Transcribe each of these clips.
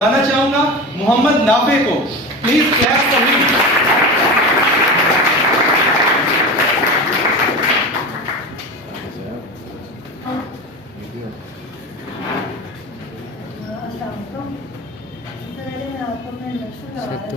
आना चाहूंगा मोहम्मद नाफे को। Please clap for him.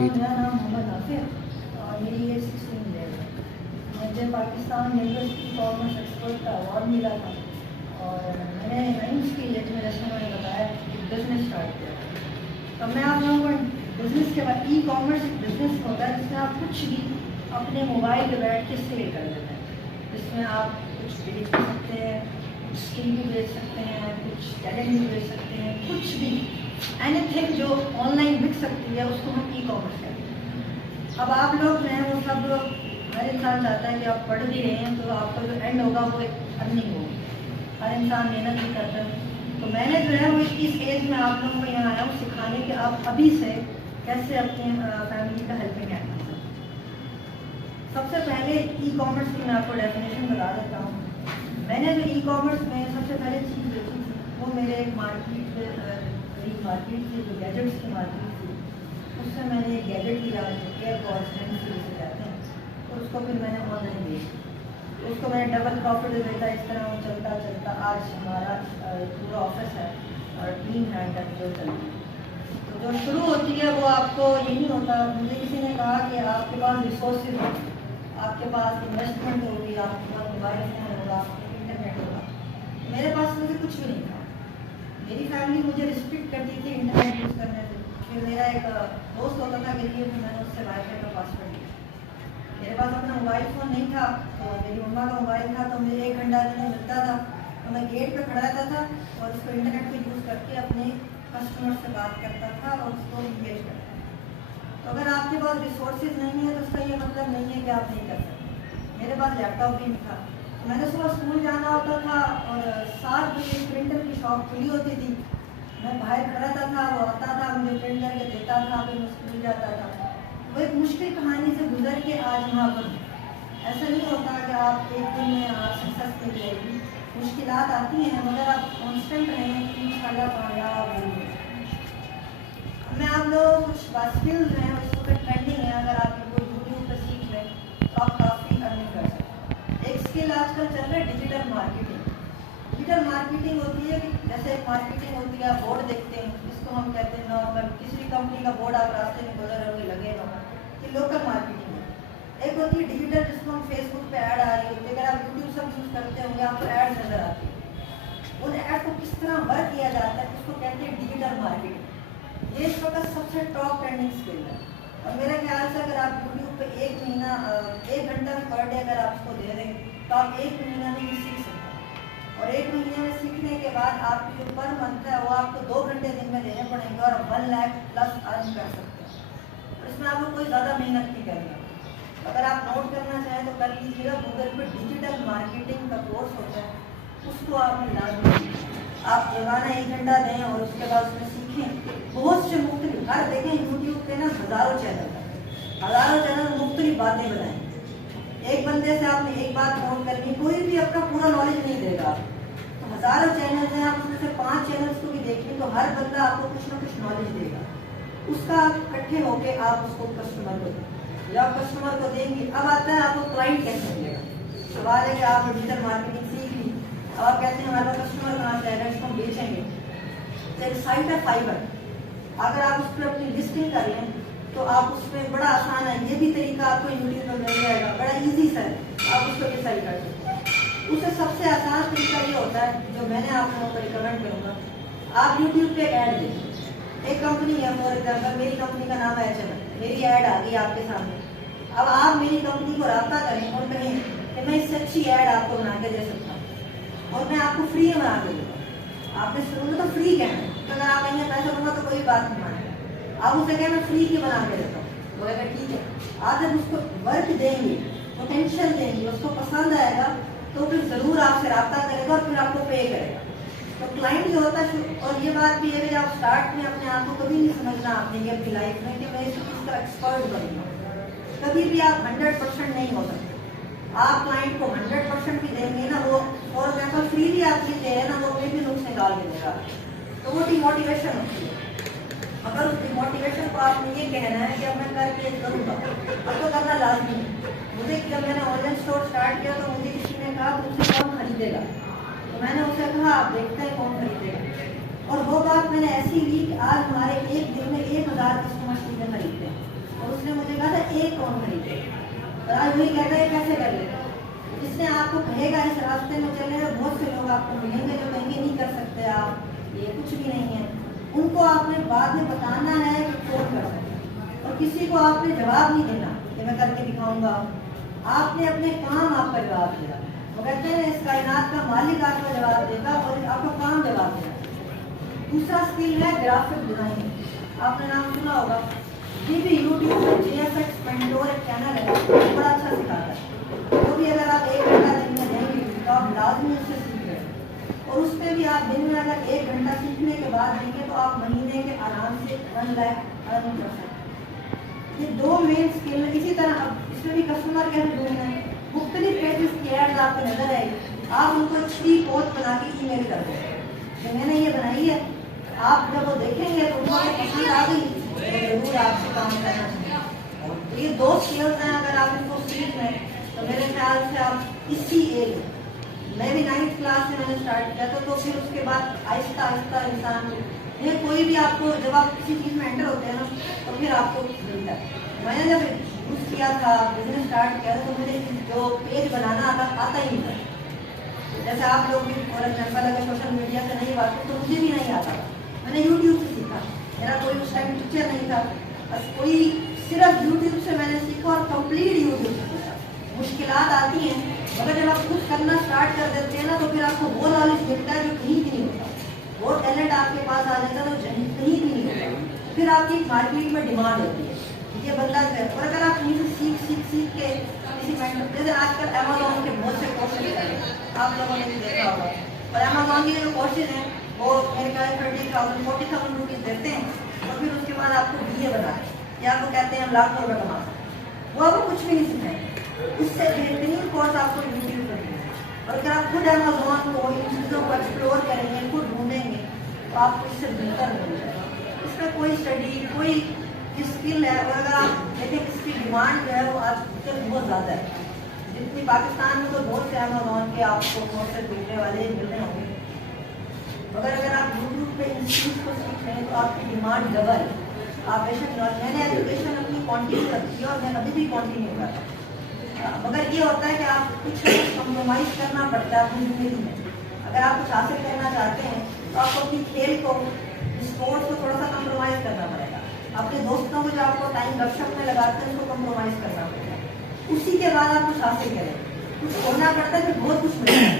मेरा नाम मोहम्मद नाफे और मेरी एज 16 है। मुझे पाकिस्तान यूनिवर्सिटी कॉमर्स एक्सपर्ट का अवार्ड मिला था और मैंने 9th की एज में, जैसे मैंने बताया, एक बिजनेस स्टार्ट किया। तो मैं आप लोगों को बिजनेस के बाद ई कॉमर्स बिजनेस होता है जिसमें आप कुछ भी अपने मोबाइल पर बैठ के सेल कर देते हैं। जिसमें आप कुछ बेच सकते हैं, कुछ स्किन भी बेच सकते हैं, कुछ टैलेंट भी बेच सकते हैं, कुछ भी एनीथिंग जो ऑनलाइन बिक सकती है उसको हम ई कॉमर्स कहते हैं। अब आप लोग जो हैं वो सब, हर इंसान चाहता है कि आप पढ़ भी रहे हैं तो आपका जो एंड होगा वो एक अर्निंग होगी। हर इंसान मेहनत भी करता है। तो मैंने जो है वो इस एज में आप लोगों को यहाँ आया हूँ सिखाने कि आप अभी से कैसे अपनी फैमिली का हेल्पिंग हैंड कर सकते हैं। सबसे पहले ई कॉमर्स की मैं आपको डेफिनेशन बता देता हूँ। मैंने जो ई कॉमर्स में सबसे पहले चीज़ देखी थी वो मेरे मार्केट से जो गैजेट्स की मार्केट थी उससे मैंने एक गैजेट लिया जो एयरपॉड्स जिसे कहते हैं, तो उसको फिर मैंने ऑनलाइन बेचा। तो उसको मैंने डबल प्रॉफिट देता। इस तरह वो चलता चलता आज हमारा पूरा ऑफिस है और टीम है जो चलती है। तो जो शुरू होती है वो आपको ये नहीं होता। मुझे किसी ने कहा कि आपके पास रिसोर्सेज हो, आपके पास इन्वेस्टमेंट होगी, आपके पास मोबाइल फोन होगा, इंटरनेट होगा। मेरे पास मुझे कुछ भी नहीं था। मेरी फैमिली मुझे रिस्ट्रिक्ट करती थी इंटरनेट यूज़ करने से। फिर मेरा एक दोस्त होता था गरीब, तो मैंने उससे वाईफाई का पासवर्ड लिया। मेरे पास अपना मोबाइल फ़ोन नहीं था तो मेरी मम्मा का मोबाइल था, तो मुझे 1 घंटा दिन मिलता था तो मैं गेट पे खड़ा रहता था और उसको इंटरनेट को यूज़ करके अपने कस्टमर से बात करता था और उसको इंगेज करता था। तो अगर आपके पास रिसोर्सेज नहीं है तो उसका ये मतलब नहीं है कि आप नहीं कर सकते। मेरे पास लैपटॉप भी नहीं था। मैंने सुबह स्कूल जाना होता था और 7 बजे प्रिंटर की शॉप खुली होती थी। मैं बाहर खड़ा रहता था, वो आता था, मुझे प्रिंट करके देता था, फिर मैं स्कूल जाता था। वो एक मुश्किल कहानी से गुजर के आज वहाँ पर। ऐसा नहीं होता कि आप एक दिन में सक्सेस मिल जाएगी। मुश्किलात आती हैं मगर आप कॉन्स्टेंट रहें, इंशाल्लाह कामयाब होंगे। मैं आप लोग कुछ बात स्किल्स हैं इस वक्त ट्रेंडिंग है, अगर आप इनको यूट्यूब पर सीख लें तो आप काफ़ी अर्निंग कर सकते हैं। एक स्किल आजकल चल रहा है डिजिटल मार्केटिंग। डिजिटल मार्केटिंग होती है कि जैसे एक मार्केटिंग होती है, आप बोर्ड देखते हैं जिसको हम कहते हैं नॉर्मल, किसी भी कंपनी का बोर्ड आप रास्ते में गुजर रहे होंगे लगेगा, ये लोकल मार्केटिंग है। एक होती है डिजिटल जिसको हम फेसबुक पे ऐड आ रही होती है, अगर आप यूट्यूब सब यूज़ करते होंगे आपको ऐड नज़र आती है। उन ऐड को किस तरह वर्क किया जाता है उसको कहते हैं डिजिटल मार्केटिंग। ये इस वक्त सबसे टॉप ट्रेंडिंग स्किल है और मेरे ख्याल से अगर आप यूट्यूब पे 1 महीना 1 घंटा पर डे अगर आप उसको दे दें तो आप 1 महीना में भी सीख सकते हैं। और 1 महीने में सीखने के बाद आपकी जो पर मंथ है वो आपको 2 घंटे दिन में देने पड़ेंगे और 1 लाख प्लस अर्न कर सकते हैं। और इसमें आपको कोई ज़्यादा मेहनत नहीं करनी है। अगर आप नोट करना चाहें तो कर लीजिएगा, गूगल पे डिजिटल मार्केटिंग का कोर्स होता है, उसको आपने लाजमी आप रोजाना 1 घंटा दें और उसके बाद उसमें सीखें। बहुत से मुख्तलिफ, हर देखें यूट्यूब पे ना हज़ारों चैनल मुख्तलिफ बातें बनाएं। एक बंदे से आपने एक बात नोट करनी, कोई भी अपना पूरा नॉलेज नहीं देगा। तो हज़ारों चैनल हैं, आप उसमें से 5 चैनल्स को भी देखें तो हर बंदा आपको कुछ ना कुछ नॉलेज देगा। उसका इकट्ठे होके आप उसको कस्टमर को दें। जब आप कस्टमर को देंगे, अब आता है आपको क्लाइंट कैसे मिलेगा। सवाल है कि आप डिजिटल मार्केटिंग सीख ली, अब आप कहते हैं हमारा कस्टमर कहाँ से आएगा, इसको बेचेंगे। तो एक साइट है फाइबर, अगर आप उस पर अपनी लिस्टिंग कर लें तो आप उसमें बड़ा आसान है, ये भी तरीका आपको यूट्यूब पर मिल जाएगा, बड़ा इजी सा है, आप उसको भी सही कर सकते हैं। उससे सबसे आसान तरीका ये होता है जो मैंने आप लोगों को रिकमेंड करूँगा, आप यूट्यूब पे ऐड दें। एक कंपनी है, फॉर एग्जाम्पल मेरी कंपनी का नाम है HML, मेरी ऐड आ गई आपके सामने। अब आप मेरी कंपनी को रब्ता करें और कहें कि मैं इससे अच्छी ऐड आपको बना के दे सकता हूँ और मैं आपको फ्री में बना के दूँगा। आपने शुरू में तो फ्री कहना है, तो अगर आप कहेंगे पैसा दूंगा तो कोई बात नहीं मानेगा। आप उसे कहें मैं फ्री की बना के देता हूँ, बोलेगा ठीक है। आप जब उसको वर्क देंगे, पोटेंशियल देंगे, उसको पसंद आएगा तो फिर ज़रूर आपसे रब्ता करेगा और फिर आपको पे करेगा। तो क्लाइंट जो होता है, और ये बात भी है कि जब स्टार्ट में अपने आप को कभी नहीं समझना आपने कि अपनी लाइफ में कि मैं इसका एक्सपर्ट बनूंगा। कभी भी आप 100% नहीं हो सकते। आप क्लाइंट को 100% भी देंगे ना, वो फॉर एग्जाम्पल फ्री भी आप चीज़ दे रहे हैं ना, वो भी नुक्स निकाल के देगा, तो वो डिमोटिवेशन होती है। और उस मोटिवेशन को आपने ये कहना है कि अब मैं करके करूँगा, अब तो करना लाजमी है। मुझे जब मैंने ऑनलाइन स्टोर स्टार्ट किया तो मुझे किसी ने कहा तुमसे कौन खरीदेगा, तो मैंने उससे कहा आप देखते हैं कौन खरीदेगा। और वो बात मैंने ऐसी ली कि आज हमारे एक दिन में 1000 कस्टमर चीज़ें खरीदते हैं और उसने मुझे कहा था एक कौन खरीदेगा, और आज वही कहता है कैसे कर लेगा। जिसने आपको कहेगा इस रास्ते में चले, बहुत से लोग आपको मिलेंगे जो कहेंगे नहीं कर सकते आप, ये कुछ भी नहीं है। उनको आपने बाद में बताना है कि कौन कर सकते हैं, और किसी को आपने जवाब नहीं देना कि मैं करके दिखाऊंगा। आपने अपने काम आपका जवाब दिया। वो कहते हैं इस कायनात का मालिक आपका जवाब देगा और आपका काम जवाब देगा। दूसरा स्किल है ग्राफिक डिजाइनिंग। आपने नाम सुना होगा, ये भी यूट्यूब पर JFX मेंटोर एक चैनल है, बड़ा अच्छा सिखाता है। वो भी अगर आप 1 घंटा दिन में देंगे तो आप लाजमी उससे सीख रहे हैं, और उस पर भी आप दिन में अगर 1 घंटा सीखने के बाद देंगे तो आप महीने के आराम से 1 लाख अर्न कर सकते हैं। ये 2 मेन स्किल है। इसी तरह अब इसमें भी कस्टमर कैसे ढूंढना है, मुख्तलिफ पेजेस की एड्स आपको नजर आएगी, आप उनको 3 पोस्ट बना के ईमेल कर दो कि मैंने ये बनाई है। आप जब वो देखेंगे तो उनको पसंद आ गई तो जरूर आपसे काम करना चाहिए। और ये 2 स्किल्स हैं, अगर आप इनको सीख लें तो मेरे ख्याल से आप इसी एज, मैं भी 9th क्लास से मैंने स्टार्ट किया था, तो फिर उसके बाद आहिस्ता आहिस्ता इंसान ये कोई भी आपको जब आप किसी चीज़ में एंटर होते हैं ना तो फिर आपको मिलता है। मैंने जब यूज़ किया था, बिजनेस स्टार्ट किया था, तो मुझे जो पेज बनाना आता ही नहीं था। जैसे आप लोग भी फॉर एग्जाम्पल अगर सोशल मीडिया से नहीं वाकिफ तो मुझे भी नहीं आता था, मैंने यूट्यूब से सीखा। मेरा कोई उस टाइम टीचर नहीं था, बस कोई सिर्फ यूट्यूब से मैंने सीखा और कंप्लीट यूट्यूब से सीखा। मुश्किलात आती हैं मगर जब आप खुद करना स्टार्ट कर देते हैं ना तो फिर आपको वो नॉलेज मिलता है जो कहीं भी नहीं होता, वो टैलेंट आपके पास आ जाता है तो कहीं भी नहीं होता। फिर आपकी मार्केट में डिमांड होती है, ये बंदा है। और अगर आप कहीं से सीख के किसी मेंटर, जैसे आजकल अमेज़ॉन के बहुत से कोर्सेज हैं, आप लोगों ने भी देखा होगा, और अमेज़ॉन के जो कोर्सेज हैं वो मेरे ख्याल 30,000-40,000 रुपीज़ देते हैं, और फिर उसके बाद आपको BA बनाते हैं या आपको कहते हैं हम लाखों रुपये कमा सकते हैं, वो आपको कुछ भी नहीं सिखाएंगे। उससे बेहतरीन कोर्स आपको यूट्यूब पर मिलेगा। और अगर आप खुद अमेज़ॉन को इन चीज़ों को एक्सप्लोर करेंगे, खुद ढूंढेंगे तो आपको इससे बेहतर मिल जाएगा। इसमें कोई स्टडी, कोई स्किल है, और अगर आप देखें इसकी डिमांड जो है वो आजकल बहुत ज़्यादा है। जितनी पाकिस्तान में तो बहुत से अमेज़ॉन के आपको कोर्सेज मिलने वाले मिल रहे होंगे, मगर अगर आप यूट्यूब पे इन चीज़ को सीख रहे हैं तो आपकी डिमांड डबल है। आप बेशक, मैंने एजुकेशन अपनी कंटिन्यू रखी है और मैं अभी भी कंटिन्यू कर रहा हूँ, मगर ये होता है कि आप कुछ कम्प्रोमाइज़ करना पड़ता है अपनी ज़िंदगी में। अगर आप कुछ हासिल करना चाहते हैं तो आपको अपनी खेल को, स्पोर्ट्स को थोड़ा सा कम्प्रोमाइज़ करना पड़ेगा। अपने दोस्तों को जो आपको टाइम गपशप में लगाते हैं उसको कम्प्रोमाइज़ करना पड़ेगा, उसी के बाद आप कुछ हासिल करें। कुछ होना पड़ता है फिर बहुत कुछ मिलेगा।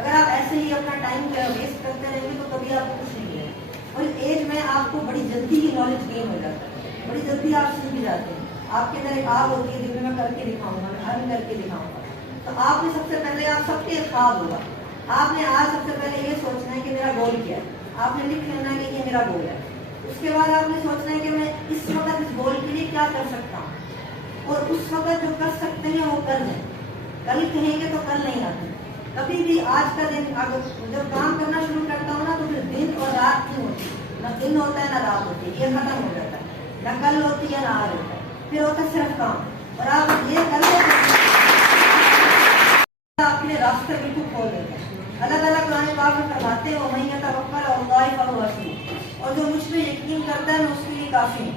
अगर आप ऐसे ही अपना टाइम वेस्ट करते रहेंगे तो कभी आपको कुछ नहीं मिलेगा। और इस एज में आपको बड़ी जल्दी ही नॉलेज गेन हो जाता है, बड़ी जल्दी आप सीख जाते हैं। आपके अंदर एक आग होती है, जिसमें मैं करके दिखाऊंगा, मैं अर्न करके दिखाऊंगा। तो आपने सबसे पहले, आप सबके ख्वाब होगा, आपने आज सबसे पहले ये सोचना है कि मेरा गोल क्या है। आपने लिख लेना है कि ये मेरा गोल है। उसके बाद आपने सोचना है कि मैं इस वक्त इस गोल के लिए क्या कर सकता हूँ, और उस वक्त जो कर सकते हैं वो कर लें। कल कहेंगे तो कल नहीं आते। कभी भी आज का दिन, अगर जब काम करना शुरू करता हूँ ना तो फिर दिन और रात नहीं होती, ना दिन होता है ना रात होती है, ये खत्म हो जाता है। ना कल होती है ना आज होता है, फिर होता है सिर्फ काम। और आप ये कर लेते आपके लिए रास्ते बिल्कुल खोल देते हैं। अलग अलग पुराने काम में करवाते हैं, वो मैं तवक्कल और जो मुझ पर यकीन करता है मैं उसके लिए काफ़ी हूँ।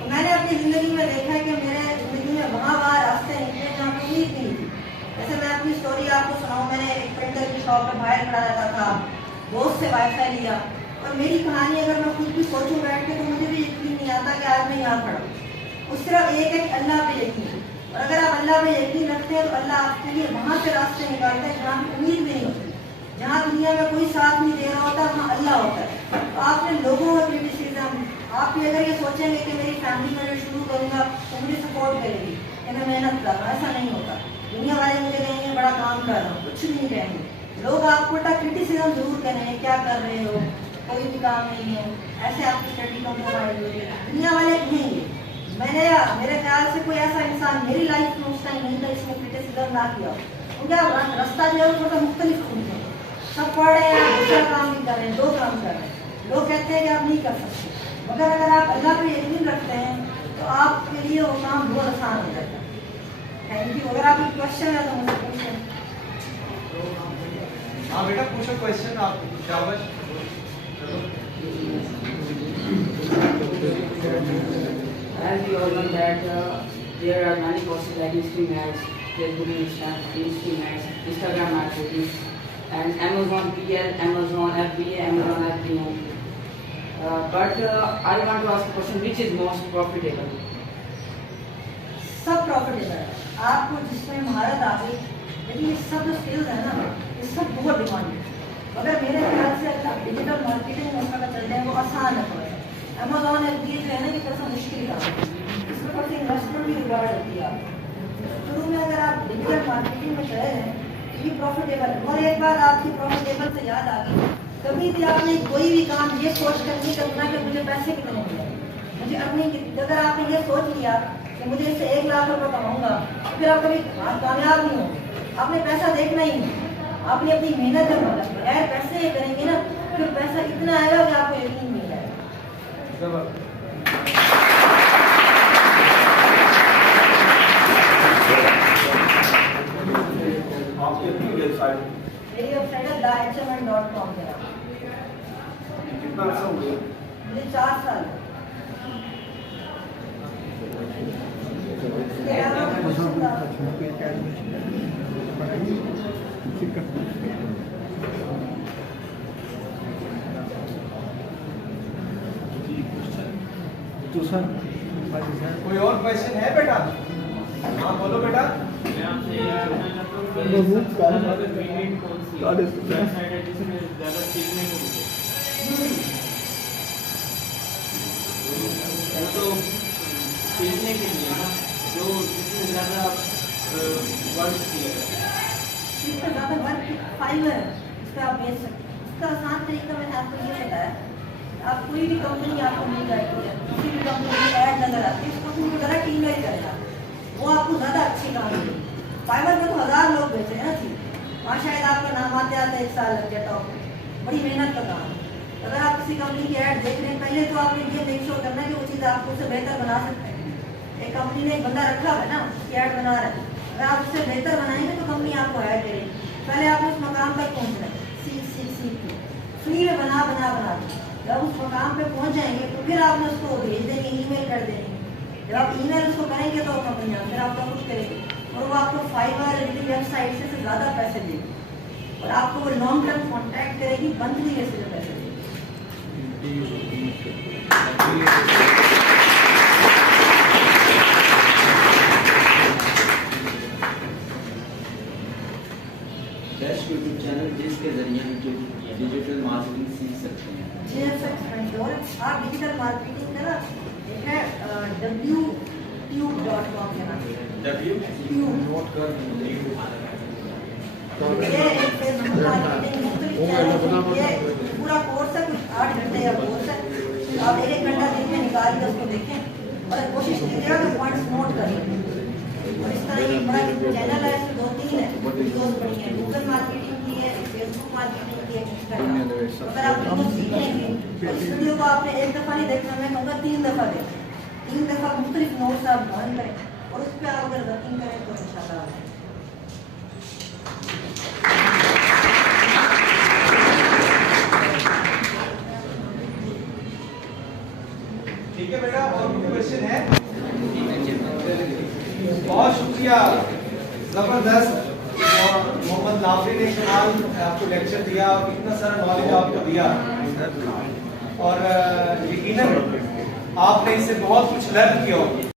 तो मैंने अपनी ज़िंदगी में देखा है कि मेरे ज़िंदगी में वहाँ रास्ते निकले जहाँ पर उम्मीद नहीं थी। जैसे मैं अपनी स्टोरी आपको सुनाऊँ, मैंने एक प्रिंटर की शॉप पर बाहर खड़ा रहता था, दोस्त से वाईफाई लिया, और मेरी कहानी अगर मैं खुद भी सोचूं बैठ के तो मुझे भी यकीन नहीं आता कि आज मैं यहाँ खड़ा हूँ। उस सिर्फ एक अल्लाह पे यकीन, और अगर आप अल्लाह पे यकीन रखते हैं तो अल्लाह आपके लिए वहाँ से रास्ते निकालते हैं जहाँ की उम्मीद भी नहीं होती। जहाँ दुनिया में कोई साथ नहीं दे रहा होता वहाँ अल्लाह होता है। तो आपने लोगों को क्रिटिसिज्म, आप भी अगर ये सोचेंगे कि मेरी फैमिली में जो शुरू करूँगा तो मुझे सपोर्ट करेगी कि मैं मेहनत कर रहा हूँ, ऐसा नहीं होता। दुनिया वाले मुझे कहेंगे बड़ा काम कर रहा हूँ, कुछ नहीं कहेंगे। लोग आपको उल्टा क्रिटिसिज्म जरूर करेंगे, क्या कर रहे हो, कोई भी काम नहीं है, ऐसे आपकी स्टडी कम्प्रोमाइज हो गई, दुनिया वाले कहेंगे। मेरे ख्याल से कोई ऐसा इंसान मेरी लाइफ में उस टाइम नहीं था इसमें क्रिटिसिज्म ना किया। उनका रास्ता जो है वो थोड़ा मुख्तलिफ होता है। सब पढ़ रहे हैं, दूसरा काम भी कर रहे हैं, 2 काम कर रहे हैं। लोग कहते हैं कि आप नहीं कर सकते, मगर अगर आप अल्लाह पे यकीन रखते हैं तो आपके लिए वो काम बहुत आसान हो जाता है। Thank you. अगर आपकी क्वेश्चन है तो मुझसे पूछें। हाँ बेटा पूछो क्वेश्चन आप। शाबाश। As we all know that there are many courses like Instagram ads, Facebook Instagram ads, Instagram marketing, and Amazon PL, Amazon FBA, Amazon FBA. But I want to ask a question: which is most profitable? सब profitable है, आपको जिसमें महारत आ गई, लेकिन ये सब जो स्किल्स है ना, ये सब बहुत डिमांड है। अगर मेरे ख्याल से अगर आप डिजिटल मार्केटिंग में उसका चल जाए वो आसान है थोड़ा सा। अमेजोन FBA जो है ना ये थोड़ा सा मुश्किल काम है, इसमें थोड़ी सी इन्वेस्टमेंट भी रिक्वायर्ड होती है आपको। शुरू में अगर आप डिजिटल मार्केटिंग में चले हैं तो ये प्रॉफिटेबल है। और एक बार आपकी प्रॉफिटेबल से याद आ गई, कभी भी आपने कोई भी काम ये सोच कर नहीं करना कि मुझे पैसे कितने मिलेंगे, मुझे अपनी, अगर आपने ये सोच लिया कि मुझे इससे 1 लाख रुपए कमाऊंगा, फिर आप कभी कामयाब नहीं होंगे। आपने पैसा देखना ही नहीं, आपने अपनी मेहनत जब बगैर पैसे करेंगे ना, फिर पैसा इतना आएगा कि आपको यकीन नहीं आएगा। आपकी वेबसाइट मेरी वेबसाइट है thehmn.com है। कितना अर्सा हो गया? मुझे 4 साल हुए। इसके अलावा कोई और क्वेश्चन है बेटा? हाँ बोलो बेटा। तो सीखने के लिए ना जो जिसमें ज़्यादा वर्क किया इसका ज़्यादा वर्क फाइबर है, इस पर आप बेच सकते हैं। इसका आसान तरीका मैंने आपको ये बताया। आप कोई भी कंपनी आपको मिल जाएगी, किसी भी कंपनी की ऐड नजर आती है, उस कंपनी को डायरेक्ट ईमेल करेगा, वो आपको ज़्यादा अच्छी काम देगी। फाइबर में तो 1000 लोग बेचे हैं ना जी, वहाँ शायद आपका नाम आते आते 1 साल लग जाता हो। बड़ी मेहनत का काम है। अगर आप किसी कंपनी की ऐड देख रहे हैं, पहले तो आपने ये मेक श्योर करना है कि वो चीज़ आपको उससे बेहतर बना सकते हैं। एक कंपनी ने एक बंदा रखा है ना, उसकी ऐड बना रहा है, अगर आप उससे बेहतर बनाएंगे तो कंपनी आपको ऐड करेगी। पहले आप उस मकाम तक पहुँचना है, सीख के फ्री में बना दें। जब उस मकाम पे पहुँच जाएंगे तो फिर आपने उसको भेज देंगे, ईमेल कर देंगे। जब आप ईमेल उसको करेंगे तो कंपनी फिर आपका कुछ करेगी और वो आपको फाइबर वेबसाइट से ज़्यादा पैसे देगी और आपको वो लॉन्ग टर्म कॉन्ट्रैक्ट करेगी, मंथली बेसिस पे पैसे देगी। बेस्ट यूट्यूब चैनल जिसके जरिए हम डिजिटल मार्केटिंग सीख सकते हैं। आप डिजिटल मार्केटिंग का ना एक है wtube.com के नाम से। ये पूरा कोर्स है, कुछ 8 घंटे का कोर्स है। आप 1 घंटा दिन में निकाल के उसको देखें और कोशिश कीजिएगा तो पॉइंट्स नोट करिए। और इस तरह ये बड़ा चैनल है, इसमें 2-3 है वीडियोस बनी है, गूगल मार्केटिंग की है, फेसबुक मार्केटिंग की है। अगर आप इनको सीखेंगे तो इस वीडियो को आपने 1 दफ़ा नहीं देखना, मैं कहूँगा 3 दफ़ा देखें। 3 दफ़ा मुख्तलिफ नोट्स आप लर्न करें और उस पर आप अगर वर्किंग करें तो इंशाल्लाह। ठीक है बेटा, और कोई क्वेश्चन है? बहुत शुक्रिया, जबरदस्त। मोहम्मद नाफे ने कमाल आपको लेक्चर दिया और इतना सारा नॉलेज आपको दिया और यकीनन आपने इससे बहुत कुछ लर्न किया होगा।